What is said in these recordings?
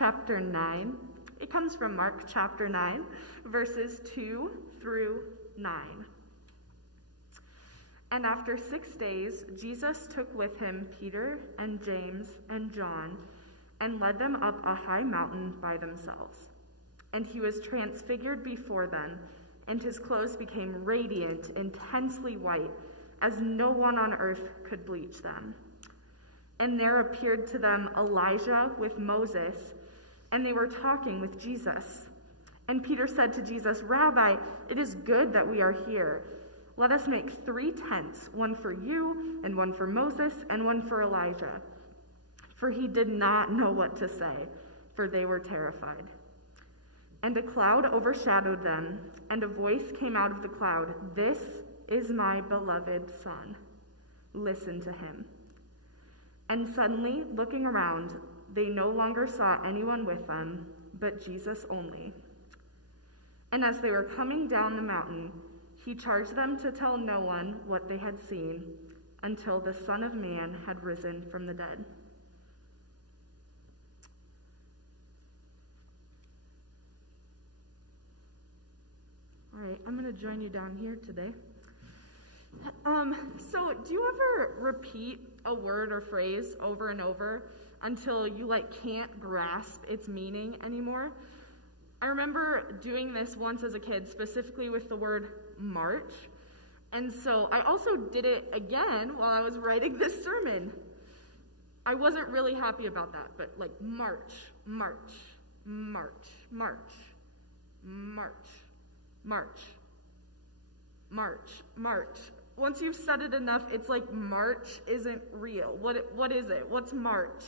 chapter 9. It comes from Mark chapter 9, verses 2 through 9. And after 6 days, Jesus took with him Peter and James and John and led them up a high mountain by themselves. And he was transfigured before them, and his clothes became radiant, intensely white, as no one on earth could bleach them. And there appeared to them Elijah with Moses, and they were talking with Jesus. And Peter said to Jesus, "Rabbi, it is good that we are here. Let us make 3 tents, one for you, and one for Moses, and one for Elijah." For he did not know what to say, for they were terrified. And a cloud overshadowed them, and a voice came out of the cloud, "This is my beloved Son. Listen to him." And suddenly, looking around, they no longer saw anyone with them, but Jesus only. And as they were coming down the mountain, he charged them to tell no one what they had seen until the Son of Man had risen from the dead. All right, I'm going to join you down here today. So do you ever repeat a word or phrase over and over until you can't grasp its meaning anymore? I remember doing this once as a kid, specifically with the word march. And so I also did it again while I was writing this sermon. I wasn't really happy about that, but march, march, march, march, march, march, march, march. Once you've said it enough, it's like march isn't real. What is it? What's march?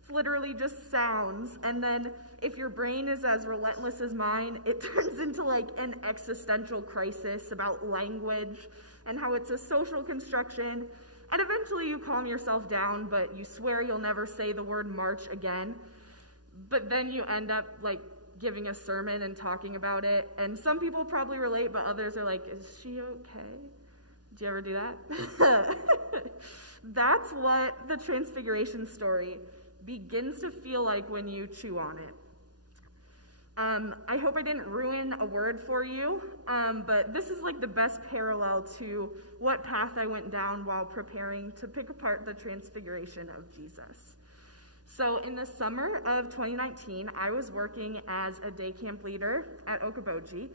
It's literally just sounds. And then if your brain is as relentless as mine, it turns into an existential crisis about language and how it's a social construction. And eventually you calm yourself down, but you swear you'll never say the word march again. But then you end up giving a sermon and talking about it. And some people probably relate, but others are like, "Is she okay?" Do you ever do that? That's what the Transfiguration story begins to feel like when you chew on it. I hope I didn't ruin a word for you, but this is the best parallel to what path I went down while preparing to pick apart the Transfiguration of Jesus. So in the summer of 2019, I was working as a day camp leader at Okoboji,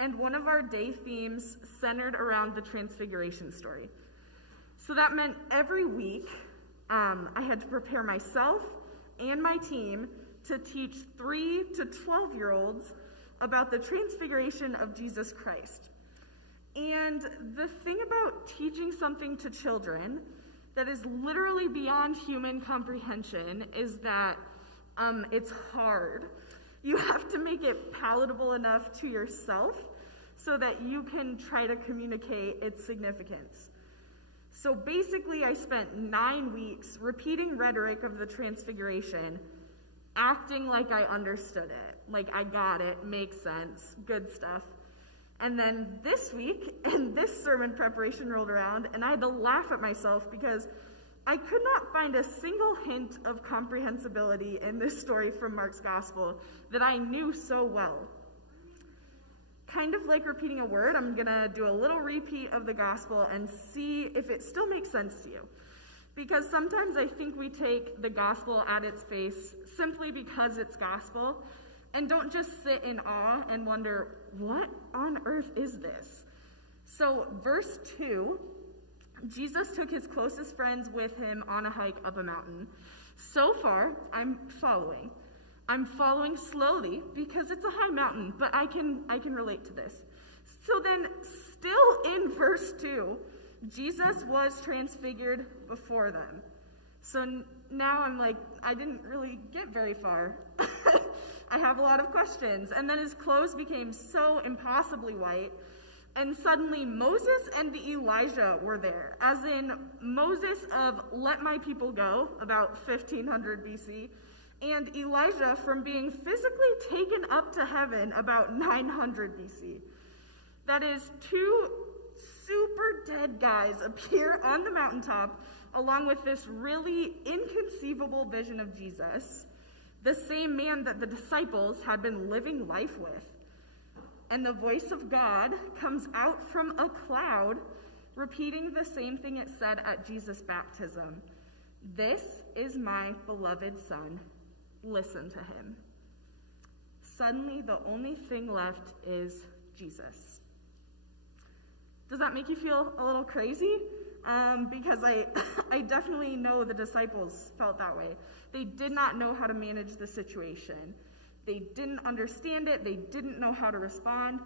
and one of our day themes centered around the Transfiguration story. So that meant every week I had to prepare myself and my team to teach 3 to 12-year-olds about the Transfiguration of Jesus Christ. And the thing about teaching something to children that is literally beyond human comprehension is that it's hard. You have to make it palatable enough to yourself so that you can try to communicate its significance. So basically, I spent 9 weeks repeating rhetoric of the Transfiguration, acting like I understood it, I got it, makes sense, good stuff. And then this week, and this sermon preparation rolled around, and I had to laugh at myself because I could not find a single hint of comprehensibility in this story from Mark's Gospel that I knew so well. Kind of like repeating a word, I'm going to do a little repeat of the Gospel and see if it still makes sense to you. Because sometimes I think we take the Gospel at its face simply because it's Gospel, and don't just sit in awe and wonder, what on earth is this? So verse 2, Jesus took his closest friends with him on a hike up a mountain. So far, I'm following. I'm following slowly because it's a high mountain, but I can relate to this. So then, still in verse 2, Jesus was transfigured before them. So now I'm I didn't really get very far. I have a lot of questions. And then his clothes became so impossibly white, and suddenly Moses and Elijah were there, as in Moses of "let my people go," about 1500 BC, and Elijah from being physically taken up to heaven about 900 BC. That is, 2 super dead guys appear on the mountaintop along with this really inconceivable vision of Jesus. the same man that the disciples had been living life with. And the voice of God comes out from a cloud, repeating the same thing it said at Jesus' baptism. "This is my beloved Son. Listen to him." Suddenly, the only thing left is Jesus. Does that make you feel a little crazy? Because I definitely know the disciples felt that way. They did not know how to manage the situation. They didn't understand it. They didn't know how to respond.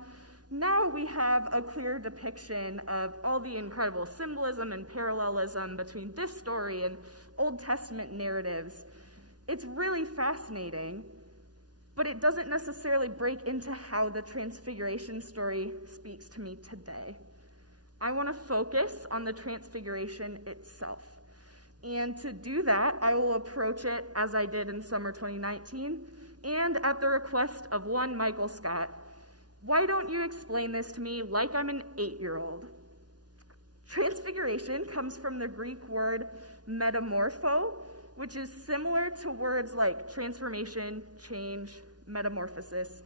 Now we have a clear depiction of all the incredible symbolism and parallelism between this story and Old Testament narratives. It's really fascinating, but it doesn't necessarily break into how the Transfiguration story speaks to me today. I want to focus on the Transfiguration itself. And to do that, I will approach it as I did in summer 2019, and at the request of one Michael Scott. Why don't you explain this to me like I'm an 8-year-old? Transfiguration comes from the Greek word metamorpho, which is similar to words like transformation, change, metamorphosis.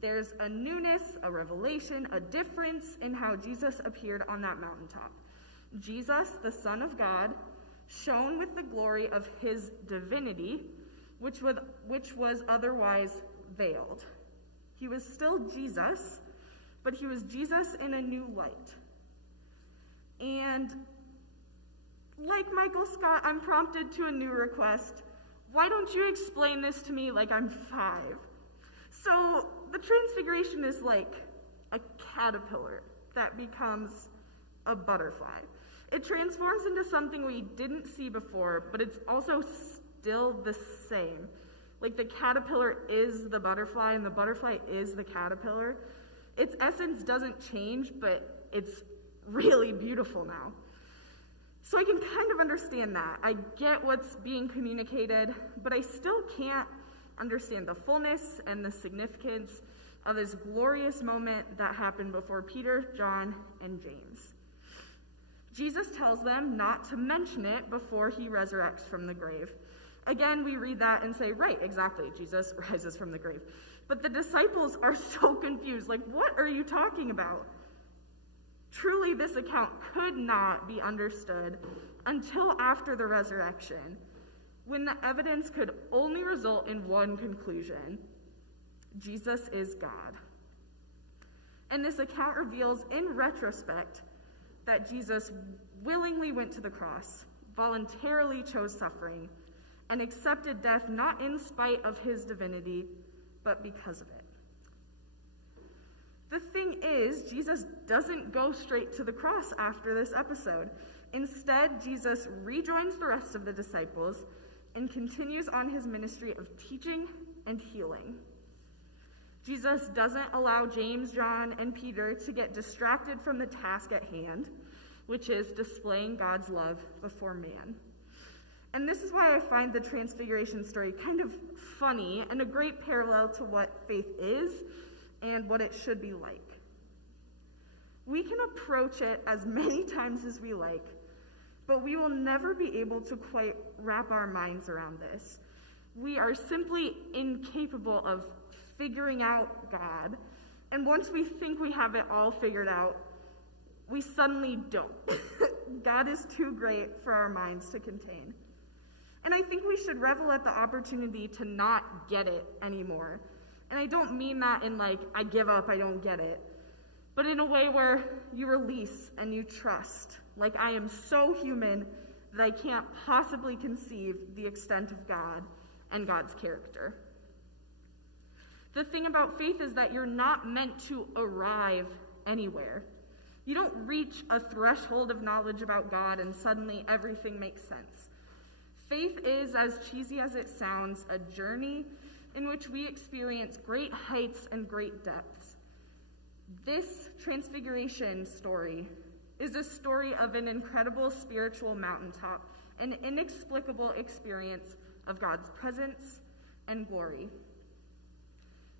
There's a newness, a revelation, a difference in how Jesus appeared on that mountaintop. Jesus, the Son of God, shone with the glory of his divinity, which was otherwise veiled. He was still Jesus, but he was Jesus in a new light. And like Michael Scott, I'm prompted to a new request. Why don't you explain this to me like I'm 5? So the Transfiguration is like a caterpillar that becomes a butterfly. It transforms into something we didn't see before, but it's also still the same. Like the caterpillar is the butterfly and the butterfly is the caterpillar. Its essence doesn't change, but it's really beautiful now. So I can kind of understand that. I get what's being communicated, but I still can't understand the fullness and the significance of this glorious moment that happened before Peter, John, and James. Jesus tells them not to mention it before he resurrects from the grave. Again, we read that and say, right, exactly, Jesus rises from the grave. But the disciples are so confused, like, what are you talking about? Truly, this account could not be understood until after the resurrection, when the evidence could only result in one conclusion: Jesus is God. And this account reveals in retrospect that Jesus willingly went to the cross, voluntarily chose suffering, and accepted death not in spite of his divinity, but because of it. The thing is, Jesus doesn't go straight to the cross after this episode. Instead, Jesus rejoins the rest of the disciples and continues on his ministry of teaching and healing. Jesus doesn't allow James, John, and Peter to get distracted from the task at hand, which is displaying God's love before man. And this is why I find the Transfiguration story kind of funny and a great parallel to what faith is and what it should be like. We can approach it as many times as we like, but we will never be able to quite wrap our minds around this. We are simply incapable of figuring out God, and once we think we have it all figured out, we suddenly don't. God is too great for our minds to contain. And I think we should revel at the opportunity to not get it anymore. And I don't mean that in like, I give up, I don't get it, but in a way where you release and you trust. Like, I am so human that I can't possibly conceive the extent of God and God's character. The thing about faith is that you're not meant to arrive anywhere. You don't reach a threshold of knowledge about God and suddenly everything makes sense. Faith is, as cheesy as it sounds, a journey in which we experience great heights and great depths. This Transfiguration story is a story of an incredible spiritual mountaintop, an inexplicable experience of God's presence and glory.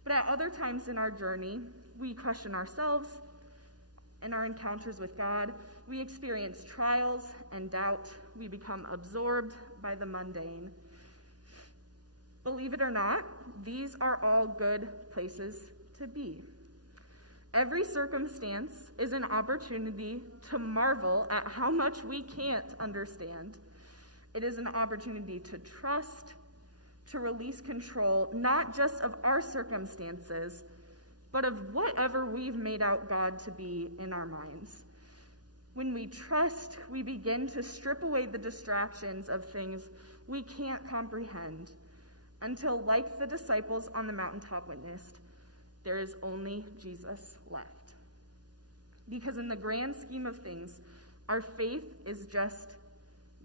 But at other times in our journey, we question ourselves and our encounters with God. We experience trials and doubt. We become absorbed by the mundane. Believe it or not, these are all good places to be. Every circumstance is an opportunity to marvel at how much we can't understand. It is an opportunity to trust, to release control, not just of our circumstances, but of whatever we've made out God to be in our minds. When we trust, we begin to strip away the distractions of things we can't comprehend until, like the disciples on the mountaintop witnessed, there is only Jesus left. Because in the grand scheme of things, our faith is just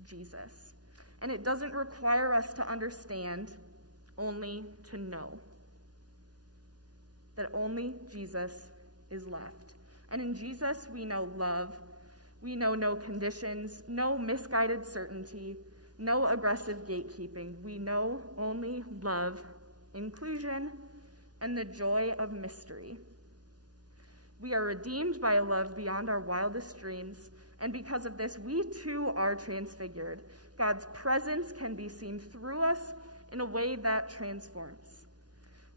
Jesus. And it doesn't require us to understand, only to know that only Jesus is left. And in Jesus, we know love. We know no conditions, no misguided certainty, no aggressive gatekeeping. We know only love, inclusion, and the joy of mystery. We are redeemed by a love beyond our wildest dreams, and because of this, we too are transfigured. God's presence can be seen through us in a way that transforms.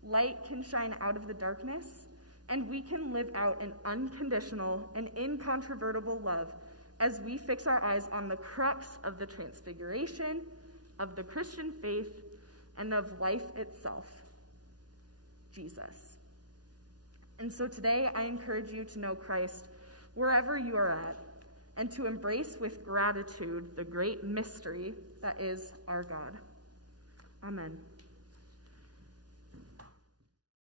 Light can shine out of the darkness, and we can live out an unconditional and incontrovertible love as we fix our eyes on the crux of the transfiguration, of the Christian faith, and of life itself, Jesus. And so today I encourage you to know Christ wherever you are at, and to embrace with gratitude the great mystery that is our God. Amen.